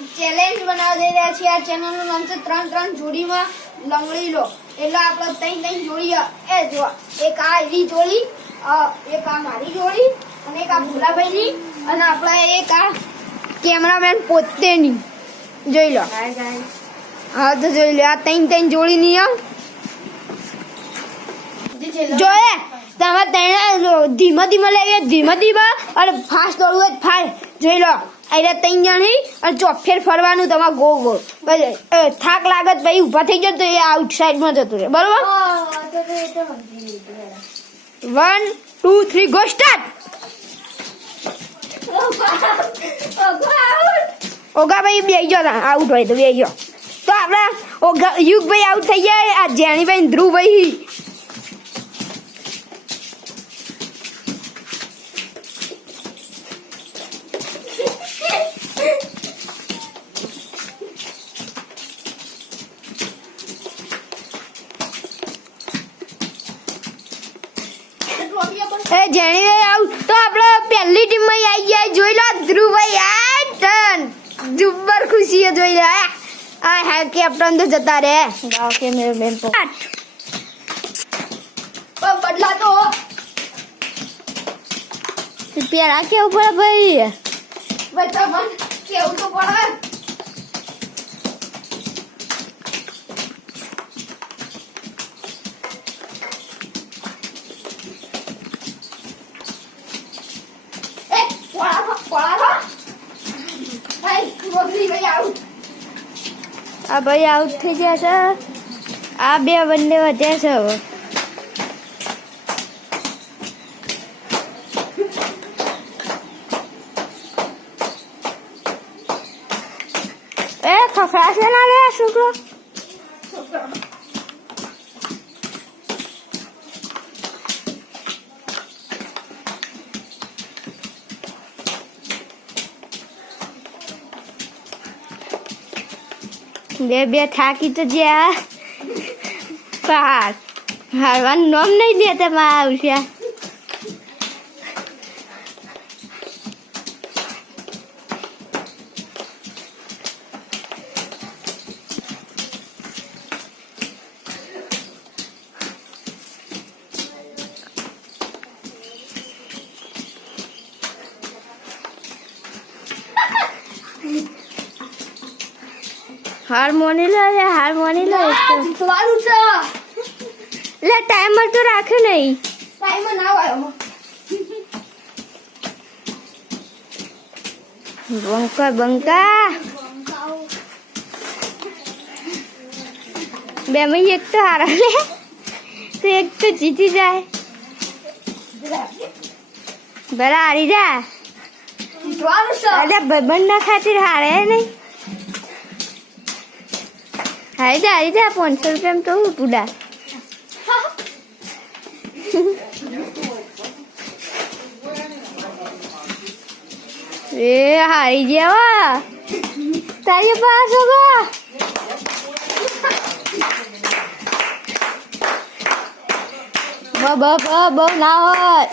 challenge બનાવી દઈ રહ્યા છીએ આ ચેનલનું નામ છે 3 જોડીમાં લંગડી લો એટલે આપણે 3 જોડી એ જો એક આ એવી જોડી એક આ મારી જોડી અને એક આ ભૂલાભાઈની અને આપણે એક આ કેમેરામેન પોતેની જોઈ લો હા તો જોઈ લો આ 3 જોડી નિયમ જોયે તમે ધીમા ધીમા અને ફાસ્ટ દોડવું હોય ફાસ્ટ જોઈ લો એટલે 3 જણી અને ચોફેર ફરવાનું તમારે ગો થાક લાગત ભાઈ ઊભા થઈ જતો એ આઉટ સાઈડમાં જતું રહે બરોબર 1 2 3 ગો સ્ટાર્ટ ઓગા ભાઈ બેસી ગયો આઉટ હોય તો બેસી ગયો તો આપણે યુગભાઈ આઉટ થઈ જાય આ જેણીભાઈ ધ્રુવભાઈ જેણીભાઈ આઉટ તો આપણે પહેલી ટીમમાં આવી ગયા જોઈ લો ધ્રુવભાઈ આ ટર્ન જુબ્બર ખુશી જોઈ લો આ હે કેપ્ટન તો જતા રે ગાવ કે મેરે બેન કો બદલા તો પેલા કેવું પડે ભાઈ બતા મન કેવું તો પડે આ ભાઈ આઉટ થઈ ગયા છે આ બે વનડે વધ્યા છે હવે ખખડાશે ના લે છોકરો બે થાકી તો જ્યાં હારવાનું નામ નહીં લેતા માં આવશે હાર્મોની લો જીતવાનું છે લે ટાઈમર તો રાખે નહીં ટાઈમર ના આવ્યો બંકા બે માં એક તો હારા લે તો એક તો જીતી જાય બરા હારી જા જીતવાનું છે અરે ભાઈબંધના ખાतिर હારે નહીં હારી જા 500 રૂપિયા તો પૂડા એ હારી ગયા તારી પાસ હોગા બહુ ના હોય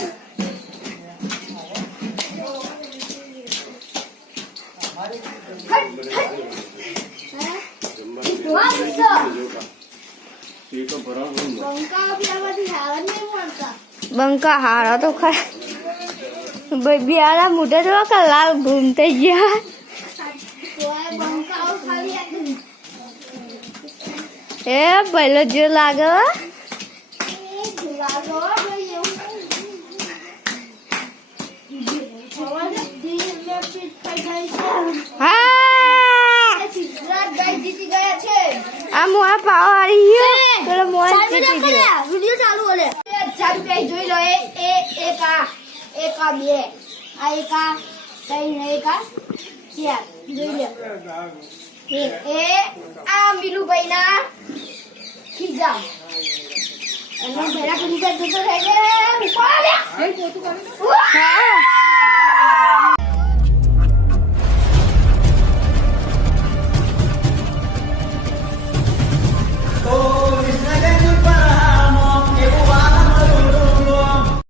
બંકા હારા તો ખરા ભાઈ બિયારા મોટા તો કે લાલ ઘૂમ થઈ ગયા એ પહેલો જો લાગે આ મોવા પાવ હારી ગયો પેલો મોવા જીતી ગયો વિડિયો ચાલુ ઓલે 1000 રૂપિયા જોઈ લો એક આ બે આ એક આ ત્રણ એક આ ચાર જોઈ લો એ આ મીલુભાઈ ના ખીજા એનો ભેરા કરી જતો રહે